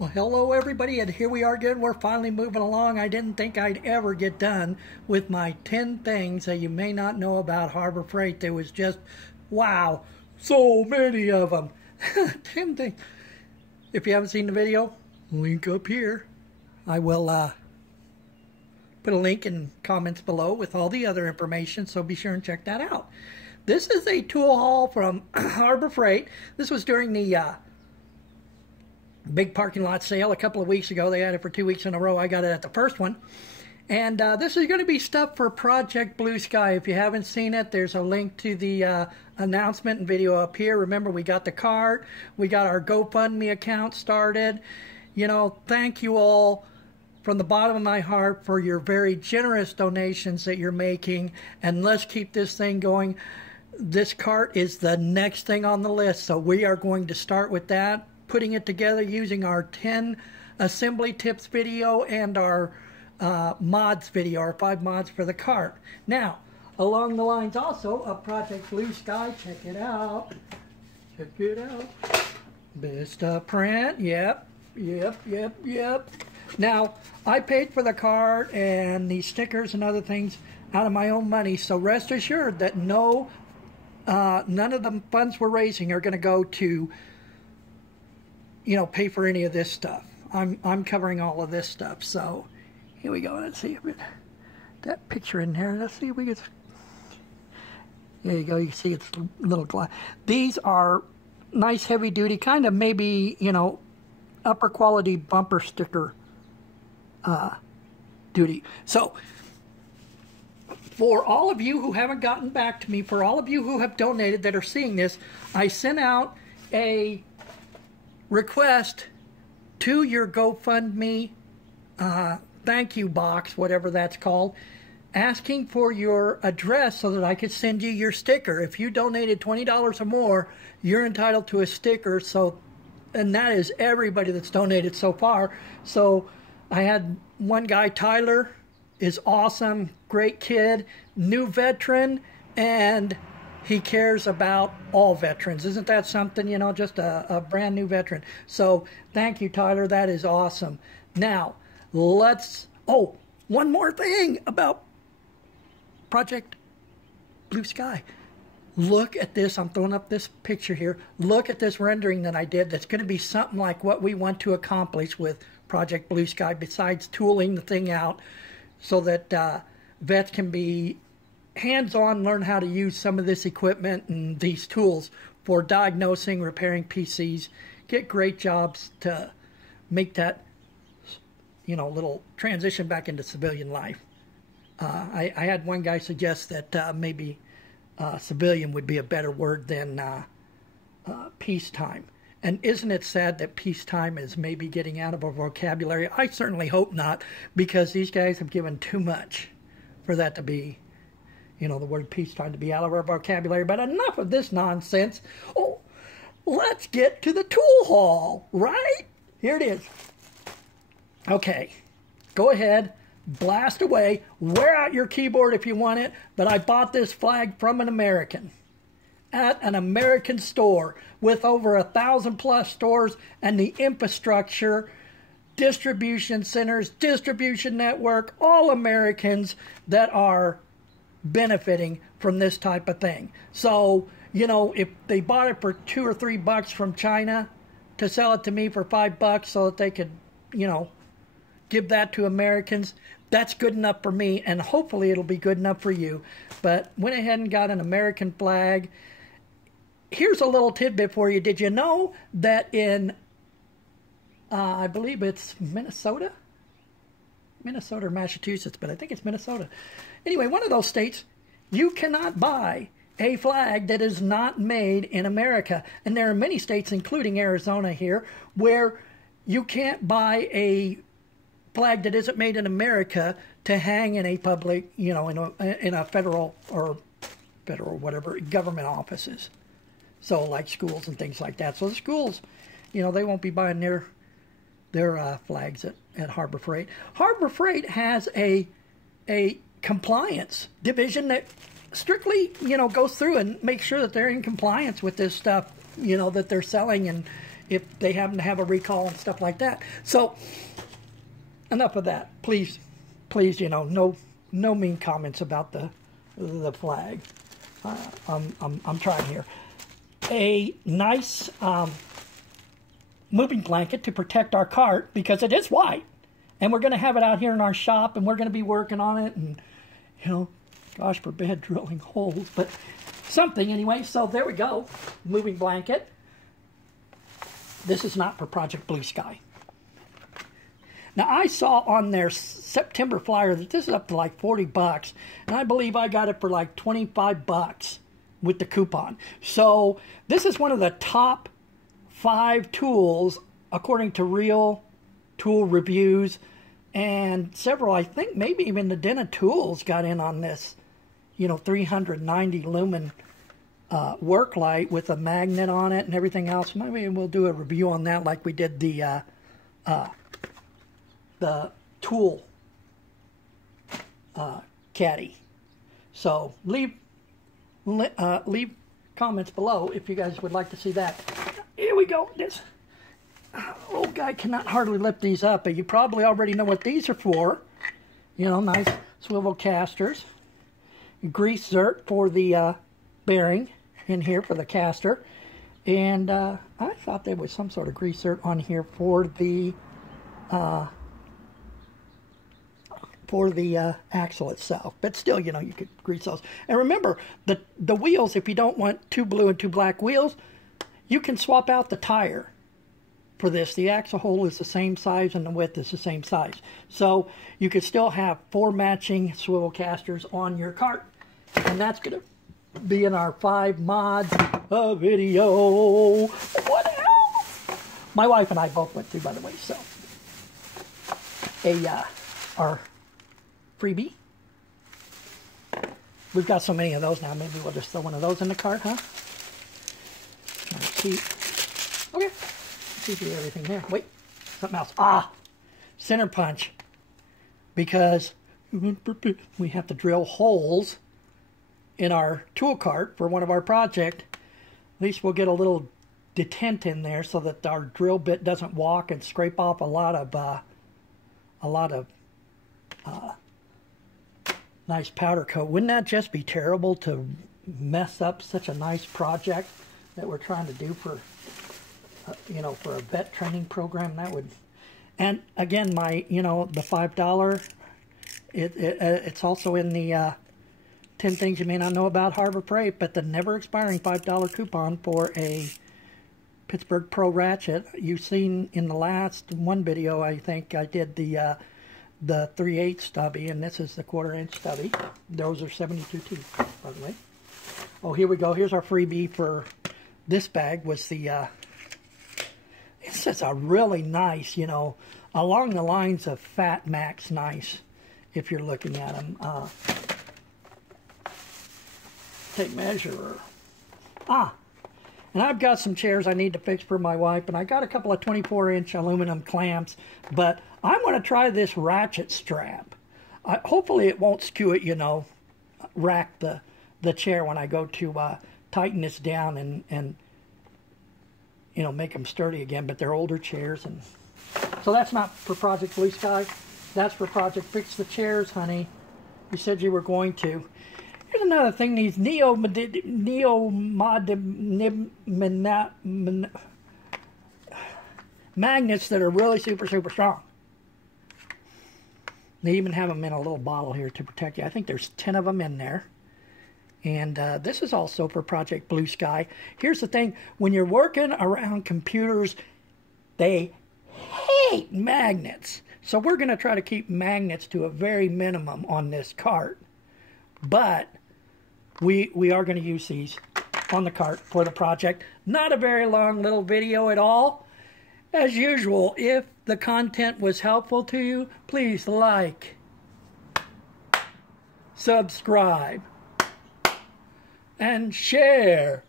Well, hello everybody, and here we are again. We're finally moving along. I didn't think I'd ever get done with my 10 things that you may not know about Harbor Freight. There was just, wow, so many of them. 10 things. If you haven't seen the video, link up here. I will put a link in comments below with all the other information, so be sure and check that out. This is a tool haul from Harbor Freight. This was during the big parking lot sale a couple of weeks ago. They had it for 2 weeks in a row. I got it at the first one. And this is going to be stuff for Project Blue Sky. If you haven't seen it, there's a link to the announcement and video up here. Remember, we got the cart. We got our GoFundMe account started. You know, thank you all from the bottom of my heart for your very generous donations that you're making. And let's keep this thing going. This cart is the next thing on the list. So we are going to start with that, putting it together using our 10 assembly tips video and our mods video, our 5 mods for the cart. Now, along the lines also of Project Blue Sky, check it out. Check it out. Best print, yep. Now, I paid for the cart and the stickers and other things out of my own money, so rest assured that none of the funds we're raising are going to go to, you know, pay for any of this stuff. I'm covering all of this stuff. So here we go. Let's see if that picture in there. Let's see if we get. There you go. You see it's a little glass. These are nice, heavy duty, kind of maybe, you know, upper quality bumper sticker duty. So for all of you who haven't gotten back to me, for all of you who have donated that are seeing this, I sent out a request to your GoFundMe thank you box, whatever that's called, asking for your address so that I could send you your sticker. If you donated $20 or more, you're entitled to a sticker. So, and that is everybody that's donated so far. So I had one guy, Tyler, is awesome, great kid, new veteran, and he cares about all veterans. Isn't that something, you know, just a brand new veteran. So thank you, Tyler. That is awesome. Now, oh, one more thing about Project Blue Sky. Look at this. I'm throwing up this picture here. Look at this rendering that I did. That's going to be something like what we want to accomplish with Project Blue Sky, besides tooling the thing out so that vets can be hands-on, learn how to use some of this equipment and these tools for diagnosing, repairing PCs, get great jobs to make that, you know, little transition back into civilian life. I had one guy suggest that maybe civilian would be a better word than peacetime. And isn't it sad that peacetime is maybe getting out of our vocabulary? I certainly hope not, because these guys have given too much for that to be, you know, the word peacetime to be out of our vocabulary. But enough of this nonsense. Oh, let's get to the tool haul, right? Here it is. Okay, go ahead, blast away, wear out your keyboard if you want it, but I bought this flag from an American, at an American store with over 1,000+ stores and the infrastructure, distribution centers, distribution network, all Americans that are benefiting from this type of thing. So, you know, if they bought it for $2 or $3 from China to sell it to me for $5 so that they could, you know, give that to Americans, that's good enough for me, and hopefully it'll be good enough for you. But went ahead and got an American flag. Here's a little tidbit for you. Did you know that in, I believe it's Minnesota or Massachusetts, but I think it's Minnesota. Anyway, one of those states, you cannot buy a flag that is not made in America. And there are many states, including Arizona here, where you can't buy a flag that isn't made in America to hang in a public, you know, in a federal whatever government offices. So like schools and things like that. So the schools, you know, they won't be buying their flags at Harbor Freight. Harbor Freight has a compliance division that strictly, you know, goes through and makes sure that they're in compliance with this stuff, you know, that they're selling and, if they happen to have a recall and stuff like that. So enough of that. Please, no mean comments about the flag. I'm trying here. A nice moving blanket to protect our cart because it is white, and we're going to have it out here in our shop, and we're going to be working on it, and gosh forbid drilling holes, but something anyway. So there we go, moving blanket. This is not for Project Blue Sky. Now, I saw on their September flyer that this is up to like 40 bucks, and I believe I got it for like 25 bucks with the coupon. So this is one of the top 5 tools according to Real Tool Reviews, and several, I think maybe even the Den of Tools got in on this, 390 lumen Worklight with a magnet on it and everything else. Maybe we'll do a review on that like we did the tool caddy. So leave comments below if you guys would like to see that. Here we go. This old guy cannot hardly lift these up, but you probably already know what these are for. Nice swivel casters. Grease zert for the bearing in here for the caster. And I thought there was some sort of grease zert on here for the axle itself, but still, you could grease those. And remember, the wheels, if you don't want 2 blue and 2 black wheels, you can swap out the tire for this. The axle hole is the same size and the width is the same size. So you could still have 4 matching swivel casters on your cart. And that's going to be in our 5 mods video. What the hell? My wife and I both went through, by the way, so. Our freebie. We've got so many of those now, maybe we'll just throw one of those in the cart, huh? Let's see. Okay. Let's see if we have everything there. Wait, something else. Center punch. Because we have to drill holes in our tool cart for one of our projects. At least we'll get a little detent in there so that our drill bit doesn't walk and scrape off a lot of nice powder coat. Wouldn't that just be terrible to mess up such a nice project that we're trying to do for for a vet training program? That would. And again, my the $5, it's also in the 10 things you may not know about Harbor Freight, but the never expiring $5 coupon for a Pittsburgh Pro Ratchet. You've seen in the last one video, I think I did the 3/8 stubby, and this is the 1/4 inch stubby. Those are 72 teeth, by the way. Oh, here we go. Here's our freebie for this bag. Was the it's just a really nice, along the lines of Fat Max nice, if you're looking at them. Tape measure. And I've got some chairs I need to fix for my wife, and I got a couple of 24-inch aluminum clamps, but I'm going to try this ratchet strap. Hopefully it won't skew it, rack the chair when I go to tighten this down and make them sturdy again, but they're older chairs. And so that's not for Project Blue Sky. That's for Project Fix the Chairs, honey. You said you were going to. Here's another thing, these magnets that are really super, super strong. They even have them in a little bottle here to protect you. I think there's 10 of them in there. And this is also for Project Blue Sky. Here's the thing. When you're working around computers, they hate magnets. So we're going to try to keep magnets to a very minimum on this cart. But we are going to use these on the cart for the project. Not a very long little video at all. As usual, if the content was helpful to you, please like, subscribe, and share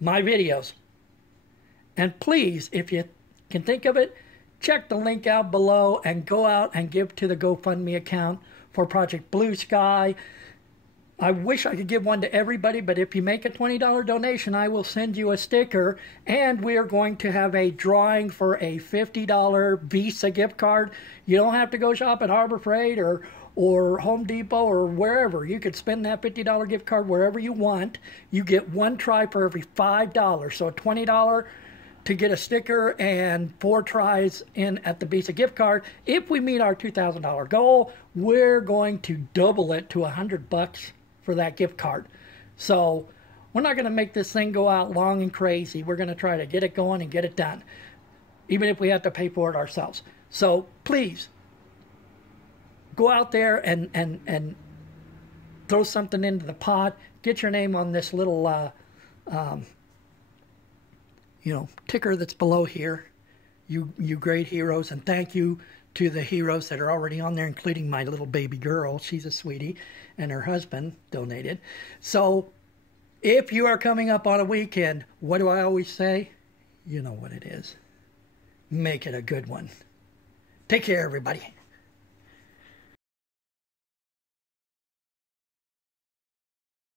my videos. And please, if you can think of it, check the link out below and go out and give to the GoFundMe account for Project Blue Sky. I wish I could give one to everybody, but if you make a $20 donation, I will send you a sticker, and we are going to have a drawing for a $50 Visa gift card. You don't have to go shop at Harbor Freight or Home Depot or wherever. You could spend that $50 gift card wherever you want. You get one try for every $5, so a $20 to get a sticker and 4 tries in at the Visa gift card. If we meet our $2,000 goal, we're going to double it to $100 for that gift card. So we're not going to make this thing go out long and crazy. We're going to try to get it going and get it done, even if we have to pay for it ourselves. So please go out there and throw something into the pot. Get your name on this little ticker that's below here. You great heroes, and thank you to the heroes that are already on there, including my little baby girl. She's a sweetie, and her husband donated. So if you are coming up on a weekend, what do I always say? You know what it is. Make it a good one. Take care, everybody.